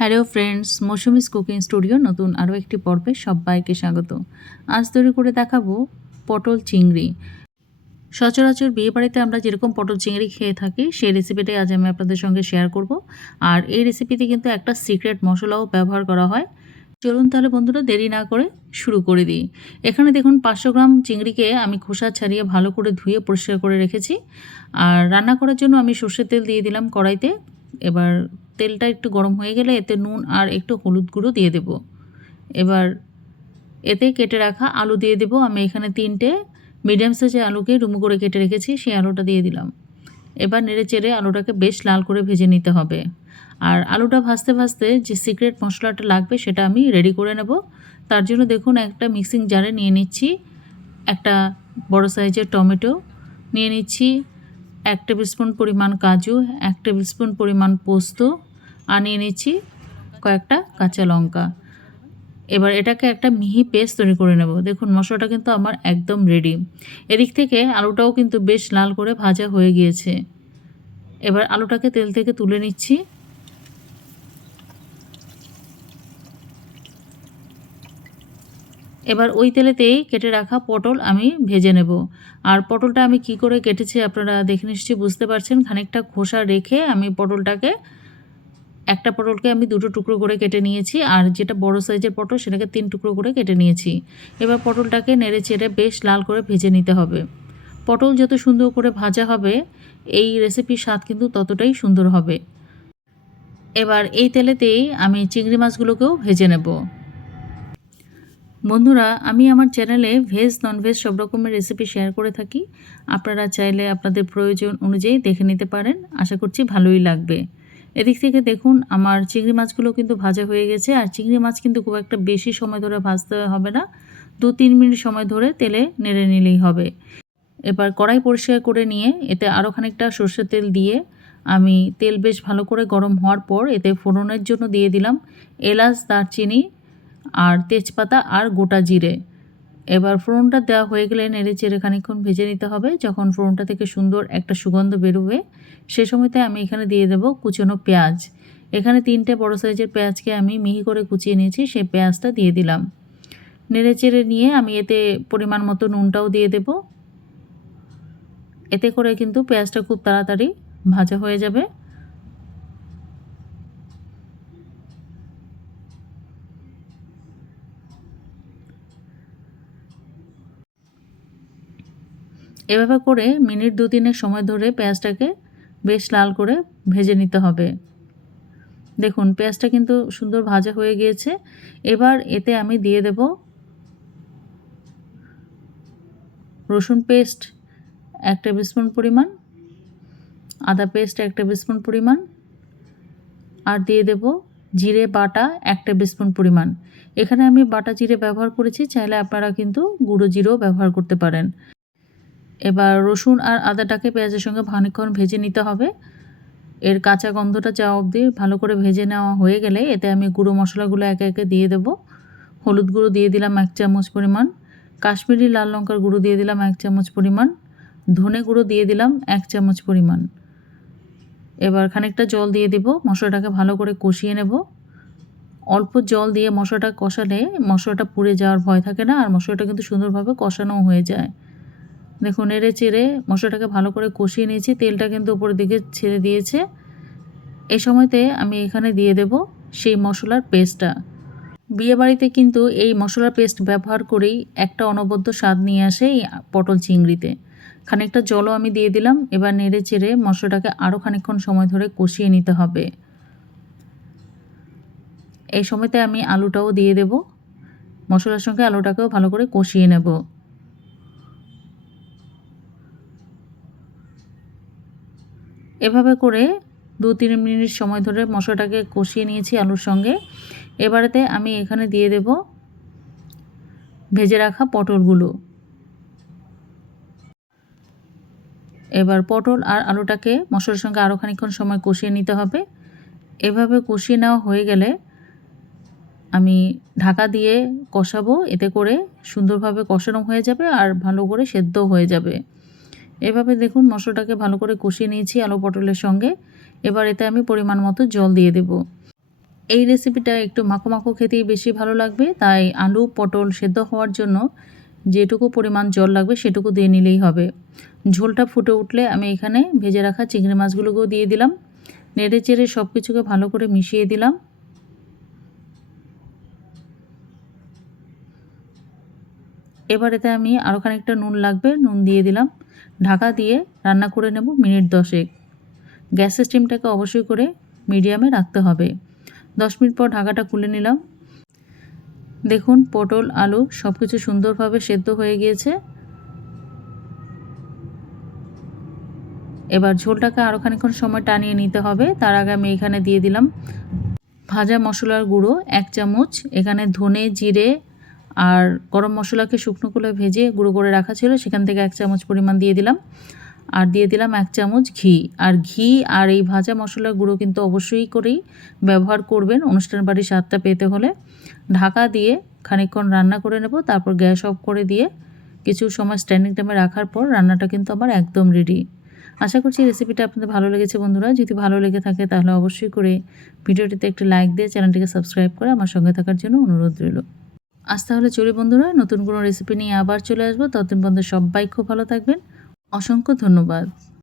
Hello friends, Mousumi's cooking studio নতুন আরও একটি পর্বে সবাইকে স্বাগত। আজ তৈরি করে দেখাবো পটল চিংড়ি। সচরাচর বিয়ে বাড়িতে আমরা যেরকম পটল চিংড়ি খেয়ে থাকি, সেই রেসিপিটাই আজ আমি আপনাদের সঙ্গে শেয়ার করব। আর এই রেসিপিতে কিন্তু একটা সিক্রেট মশলাও ব্যবহার করা হয়। চলুন তাহলে বন্ধুরা দেরি না করে শুরু করে দিই। এখানে দেখুন পাঁচশো গ্রাম চিংড়িকে আমি খোসা ছাড়িয়ে ভালো করে ধুয়ে পরিষ্কার করে রেখেছি। আর রান্না করার জন্য আমি সর্ষের তেল দিয়ে দিলাম কড়াইতে। এবার তেলটা একটু গরম হয়ে গেলে এতে নুন আর একটু হলুদ গুঁড়ো দিয়ে দেব। এবার এতে কেটে রাখা আলু দিয়ে দেব। আমি এখানে তিনটে মিডিয়াম সাইজের আলুকে রুমু করে কেটে রেখেছি, সেই আলুটা দিয়ে দিলাম। এবার নেড়ে চেড়ে আলুটাকে বেশ লাল করে ভেজে নিতে হবে। আর আলুটা ভাজতে ভাজতে যে সিক্রেট মশলাটা লাগবে সেটা আমি রেডি করে নেব। তার জন্য দেখুন, একটা মিক্সিং জারে নিয়ে নিচ্ছি, একটা বড় সাইজের টমেটো নিয়ে নিচ্ছি, এক টেবিল স্পুন পরিমাণ কাজু, এক টেবিল স্পুন পরিমাণ পোস্ত আর নিয়ে নিচ্ছি কয়েকটা কাঁচা লঙ্কা। এবার এটাকে একটা মিহি পেস্ট তৈরি করে নেব। দেখুন, মশলাটা কিন্তু আমার একদম রেডি এদিক থেকে আলুটাও কিন্তু বেশ লাল করে ভাজা হয়ে গিয়েছে। এবার আলুটাকে তেল থেকে তুলে নিচ্ছি। এবার ওই তেলেতেই কেটে রাখা পটল আমি ভেজে নেব। আর পটলটা আমি কি করে কেটেছি আপনারা দেখে নিশ্চয়ই বুঝতে পারছেন। খানিকটা খোসা রেখে আমি পটলটাকে একটা পটলকে আমি দুটো টুকরো করে কেটে নিয়েছি, আর যেটা বড় সাইজের পটল সেটাকে তিন টুকরো করে কেটে নিয়েছি। এবার পটলটাকে নেড়ে চেড়ে বেশ লাল করে ভেজে নিতে হবে। পটল যত সুন্দর করে ভাজা হবে, এই রেসিপির স্বাদ কিন্তু ততটাই সুন্দর হবে। এবার এই তেলেতেই আমি চিংড়ি মাছগুলোকেও ভেজে নেব। বন্ধুরা, আমি আমার চ্যানেলে ভেজ, ননভেজ সব রকমের রেসিপি শেয়ার করে থাকি। আপনারা চাইলে আপনাদের প্রয়োজন অনুযায়ী দেখে নিতে পারেন। আশা করছি ভালোই লাগবে। এদিক থেকে দেখুন, আমার চিংড়ি মাছগুলো কিন্তু ভাজা হয়ে গেছে, আর চিংড়ি মাছ কিন্তু খুব একটা বেশি সময় ধরে ভাজতে হবে না। দু তিন মিনিট সময় ধরে তেলে নেড়ে নিলেই হবে। এবার কড়াই পরিষ্কার করে নিয়ে এতে আরও খানিকটা সর্ষের তেল দিয়ে আমি তেল বেশ ভালো করে গরম হওয়ার পর এতে ফোড়নের জন্য দিয়ে দিলাম এলাচ, দারচিনি আর তেজপাতা আর গোটা জিরে। এবার ফোড়নটা দেওয়া হয়ে গেলে নেড়ে চেড়ে খানিক্ষণ ভেজে নিতে হবে। যখন ফোড়নটা থেকে সুন্দর একটা সুগন্ধ বেরোবে, সে সময়তে আমি এখানে দিয়ে দেব কুচনো পেঁয়াজ। এখানে তিনটে বড় সাইজের পেঁয়াজকে আমি মিহি করে কুচিয়ে নিয়েছি, সেই পেঁয়াজটা দিয়ে দিলাম। নেড়ে চেড়ে নিয়ে আমি এতে পরিমাণ মতো নুনটাও দিয়ে দেব। এতে করে কিন্তু পেঁয়াজটা খুব তাড়াতাড়ি ভাজা হয়ে যাবে। এভাবে করে মিনিট দু তিনের সময় ধরে পেঁয়াজটাকে বেশ লাল করে ভেজে নিতে হবে। দেখুন, পেঁয়াজটা কিন্তু সুন্দর ভাজা হয়ে গিয়েছে। এবার এতে আমি দিয়ে দেব রসুন পেস্ট এক টেবিল স্পুন পরিমাণ, আদা পেস্ট এক টেবিল স্পুন পরিমাণ, আর দিয়ে দেব জিরে বাটা এক টেবিল স্পুন পরিমাণ। এখানে আমি বাটা জিরে ব্যবহার করেছি, চাইলে আপনারা কিন্তু গুঁড়ো জিরেও ব্যবহার করতে পারেন। এবার রসুন আর আদাটাকে পেঁয়াজের সঙ্গে খানিক্ষণ ভেজে নিতে হবে। এর কাঁচা গন্ধটা যা অবধি ভালো করে ভেজে নেওয়া হয়ে গেলে এতে আমি গুঁড়ো মশলাগুলো একে একে দিয়ে দেব। হলুদ গুঁড়ো দিয়ে দিলাম এক চামচ পরিমাণ। কাশ্মীরি লাল লঙ্কার গুঁড়ো দিয়ে দিলাম এক চামচ পরিমাণ। ধনে গুঁড়ো দিয়ে দিলাম এক চামচ পরিমাণ। এবার খানিকটা জল দিয়ে দেব, মশলাটাকে ভালো করে কষিয়ে নেব। অল্প জল দিয়ে মশলাটা কষালে মশলাটা পুড়ে যাওয়ার ভয় থাকে না, আর মশলাটা কিন্তু সুন্দরভাবে কষানো হয়ে যায়। দেখুন, নেড়ে চেড়ে মশলাটাকে ভালো করে কষিয়ে নিয়েছি। তেলটা কিন্তু উপরের দিকে ছেড়ে দিয়েছে। এই সময়তে আমি এখানে দিয়ে দেব সেই মশলার পেস্টটা। বিয়েবাড়িতে কিন্তু এই মশলার পেস্ট ব্যবহার করেই একটা অনবদ্য স্বাদ নিয়ে আসে এই পটল চিংড়িতে। খানিকটা জলও আমি দিয়ে দিলাম, এবার নেড়ে চেড়ে মশলাটাকে আরও খানিকক্ষণ সময় ধরে কষিয়ে নিতে হবে। এই সময়তে আমি আলুটাও দিয়ে দেব। মশলার সঙ্গে আলুটাকেও ভালো করে কষিয়ে নেব। এভাবে করে দু তিন মিনিট সময় ধরে মশলাটাকে কষিয়ে নিয়েছি আলুর সঙ্গে। এবারেতে আমি এখানে দিয়ে দেব ভেজে রাখা পটলগুলো। এবার পটল আর আলুটাকে মশলার সঙ্গে আরও খানিক্ষণ সময় কষিয়ে নিতে হবে। এভাবে কষিয়ে নেওয়া হয়ে গেলে আমি ঢাকা দিয়ে কষাবো। এতে করে সুন্দরভাবে কষানো হয়ে যাবে আর ভালো করে সেদ্ধ হয়ে যাবে। এভাবে দেখুন মশলাটাকে ভালো করে কষিয়ে নিয়েছি আলু পটলের সঙ্গে। এবার এতে আমি পরিমাণ মতো জল দিয়ে দেব। এই রেসিপিটা একটু মাখো মাখো খেতেই বেশি ভালো লাগবে, তাই আলু পটল সেদ্ধ হওয়ার জন্য যেটুকু পরিমাণ জল লাগবে সেটুকু দিয়ে নিলেই হবে। ঝোলটা ফুটে উঠলে আমি এখানে ভেজে রাখা চিংড়ি মাছগুলোকেও দিয়ে দিলাম। নেড়ে চেড়ে সব কিছুকে ভালো করে মিশিয়ে দিলাম। এবার এতে আমি আরও খানিকটা নুন লাগবে, নুন দিয়ে দিলাম। ঢাকা দিয়ে রান্না করে নেব মিনিট দশেক। গ্যাসের স্টিমটাকে অবশ্যই করে মিডিয়ামে রাখতে হবে। দশ মিনিট পর ঢাকাটা খুলে নিলাম। দেখুন, পটল, আলু সব কিছু সুন্দরভাবে সেদ্ধ হয়ে গিয়েছে। এবার ঝোলটাকে আরও খানিক্ষণ সময় টানিয়ে নিতে হবে। তার আগে আমি এখানে দিয়ে দিলাম ভাজা মশলার গুঁড়ো, এক চামচ। এখানে ধনে, জিরে আর গরম মশলাকে শুকনো করে ভেজে গুঁড়ো করে রাখা ছিল, সেখান থেকে এক চামচ পরিমাণ দিয়ে দিলাম। আর দিয়ে দিলাম এক চামচ ঘি। আর ঘি আর এই ভাজা মশলার গুঁড়ো কিন্তু অবশ্যই করেই ব্যবহার করবেন অনুষ্ঠান বাড়ির স্বাদটা পেতে হলে। ঢাকা দিয়ে খানিকক্ষণ রান্না করে নেব, তারপর গ্যাস অফ করে দিয়ে কিছু সময় স্ট্যান্ডিং টাইমে রাখার পর রান্নাটা কিন্তু আমার একদম রেডি। আশা করছি রেসিপিটা আপনাদের ভালো লেগেছে বন্ধুরা। যদি ভালো লেগে থাকে তাহলে অবশ্যই করে ভিডিওটিতে একটি লাইক দিয়ে চ্যানেলটিকে সাবস্ক্রাইব করে আমার সঙ্গে থাকার জন্য অনুরোধ রইল। আজ তাহলে চলি বন্ধুরা, নতুন কোনো রেসিপি নিয়ে আবার চলে আসব। ততদিন পর্যন্ত সবাই খুব ভালো থাকবেন। অসংখ্য ধন্যবাদ।